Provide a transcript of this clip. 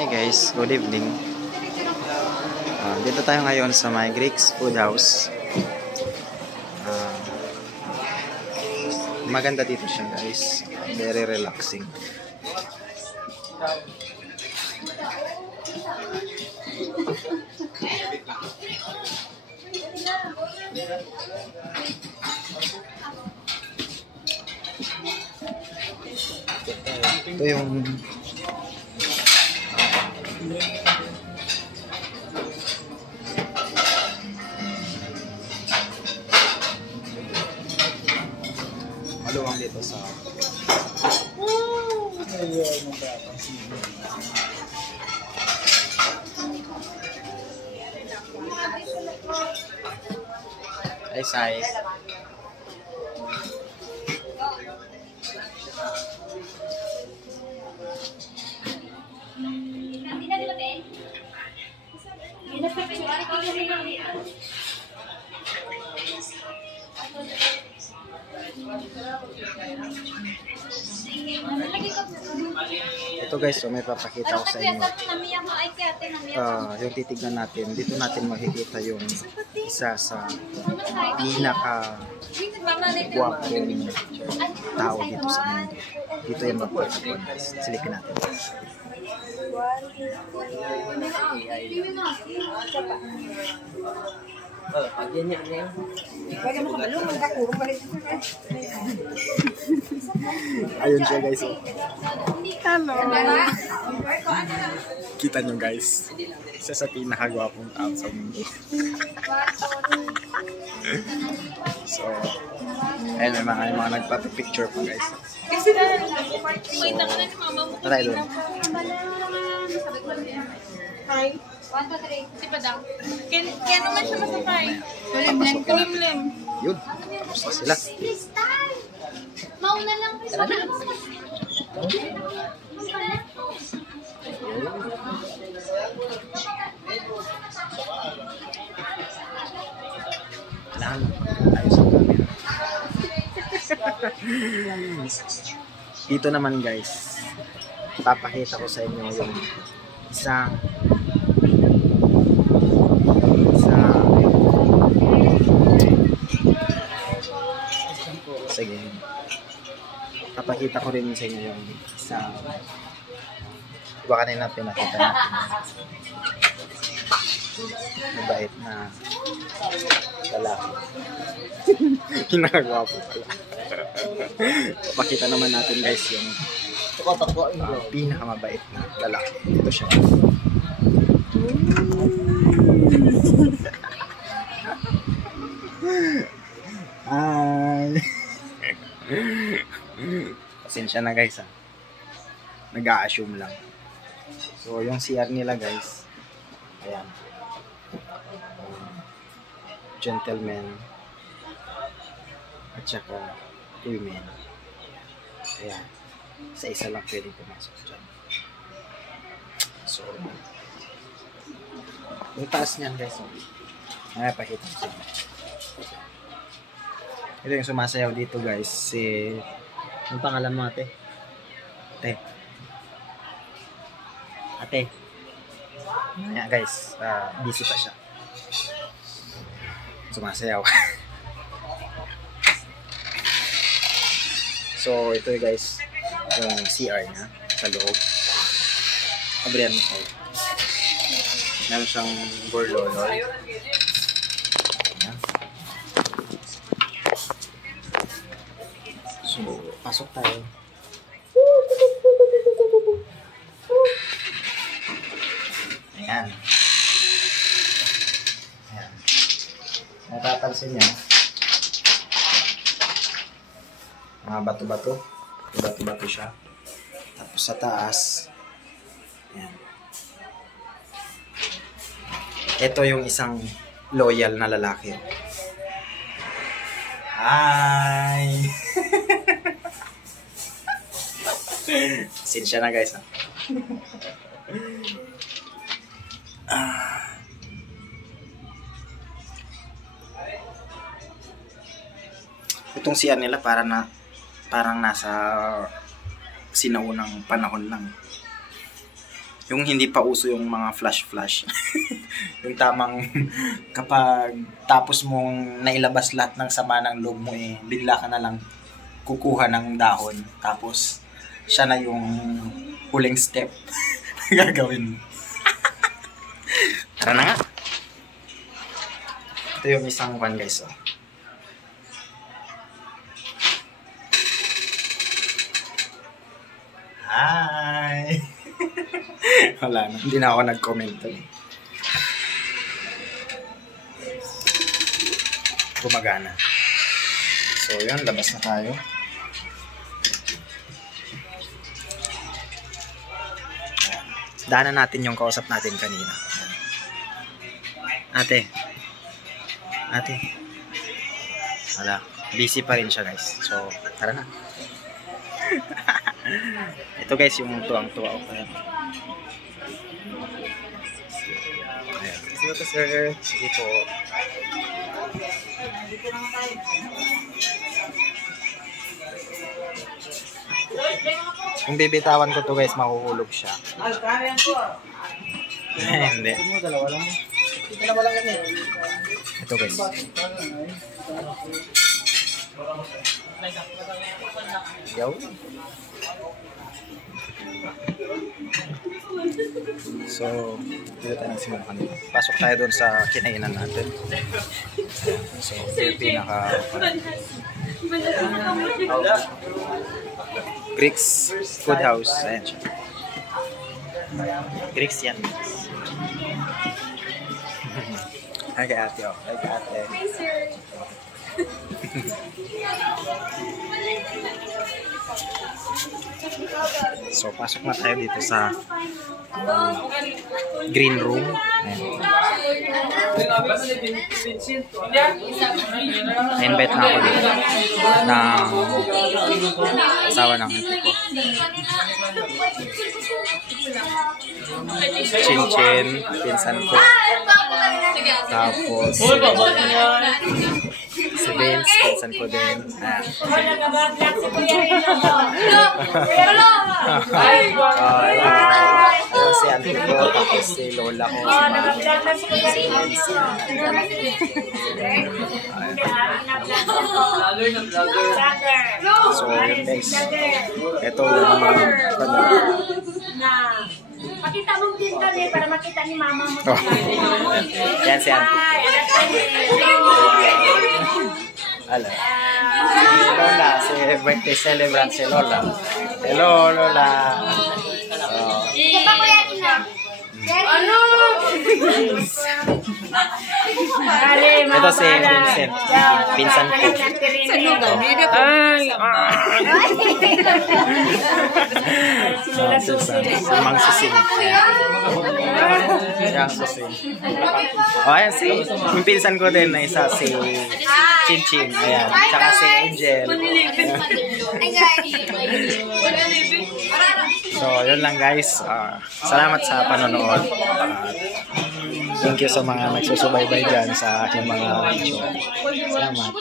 Hey guys, good evening. Dito tayo ngayon sa my Greek's Food House. Maganda dito siya guys. Very relaxing. Ito yung maluwang dito sa size. Ito guys, so may papakita ko sa inyo. Yung titignan natin, dito natin makikita yung isa sa pinaka-guwapong tao dito sa mundo. Dito yung magpapakita guys. Silipin natin. Ayun siya guys. Hello. Kita nyo guys. Isa sa pinakagwapong tao sa mundo. So, ayun may mga nagpapipicture pa guys. So, try doon. Hi. 1, 2, 3. Si Padang. Kaya naman siya masakay. Kulimlim. Yun. Tapos na sila. Mauna lang. Kailangan ayos ang camera. Dito naman guys, papakita ko sa inyo yung isang sige, papakita ko rin sa inyo yung isa baka kanina pinakita natin mabait na lalaki. Pinakagwapo pala. Papakita naman natin guys yung pinakamabait na lalaki. Ito siya. Ay. Pasensya na guys nag-a-assume lang. So yung CR nila guys, ayan, gentlemen at saka women. Ayan, isa lang pwedeng pumasok dyan. So yung taas niyan guys, pakita ko sa inyo. Ito yung sumasayaw dito guys, si anong pangalan mo ate? Ate. Ayan guys, busy pa siya. Sumasayaw. So ito guys, yung CR niya sa loob. Abrihan mo tayo. Meron siyang burlolol. Ayan. So, pasok tayo. Ayan. Ayan. Natatalsin niya. Mga bato-bato. Bato-bato siya. Tapos sa taas. Ayan. Ito yung isang loyal na lalaki. Hi! Sinsya na guys Itong CR nila parang nasa sinaunang panahon lang. Yung hindi pa uso yung mga flash. Yung tamang kapag tapos mong nailabas lahat ng sama ng loob mo bigla ka na lang kukuha ng dahon. Tapos siya na yung huling step na gagawin mo. Tara na nga. Ito yung isang one guys. Hi! Wala na. Hindi na ako nag-comment. Gumagana. So, yun. Labas na tayo. Daanan natin yung kausap natin kanina. Ate. Wala. Busy pa rin siya guys. So, tara na. Ito guys, yung tuwang-tuwa ko. Ayan. Ito sir. Sige po. Kung bibitawan ko to guys, makukulog siya. Hindi. Ito guys. Yaw. So, dito tayo nagsimula kanina. Pasok tayo doon sa kinainan natin. So, pinaka Greeks Food House. Ayan siya. Greeks yan. Hi kay ate. Hi kay ate. Hi sir. So, pasok na tayo dito sa green room. Na-invite na ako dito ng asawa ng auntie ko. Chin-chin, pinsan ko. Tapos si Vince, pinsan ko din. Si auntie ko, tapos si lola ko. So, yun guys. Ito yung Pakita mong pintan para makita ni mama mo. Yan si auntie. Hello. Lola, si birthday celebrant si Lola. Hello, Lola. Ano? Ito si Vincent, pinsan ko. Mang Susing. Yang Susing. Oh, ayan si yung pinsan ko din na isa si Chin-Chin. Ayan. Tsaka si Angel. So, yun lang guys. Salamat sa panonood. Thank you sa mga nagsusubaybay dyan sa aking mga video. Salamat.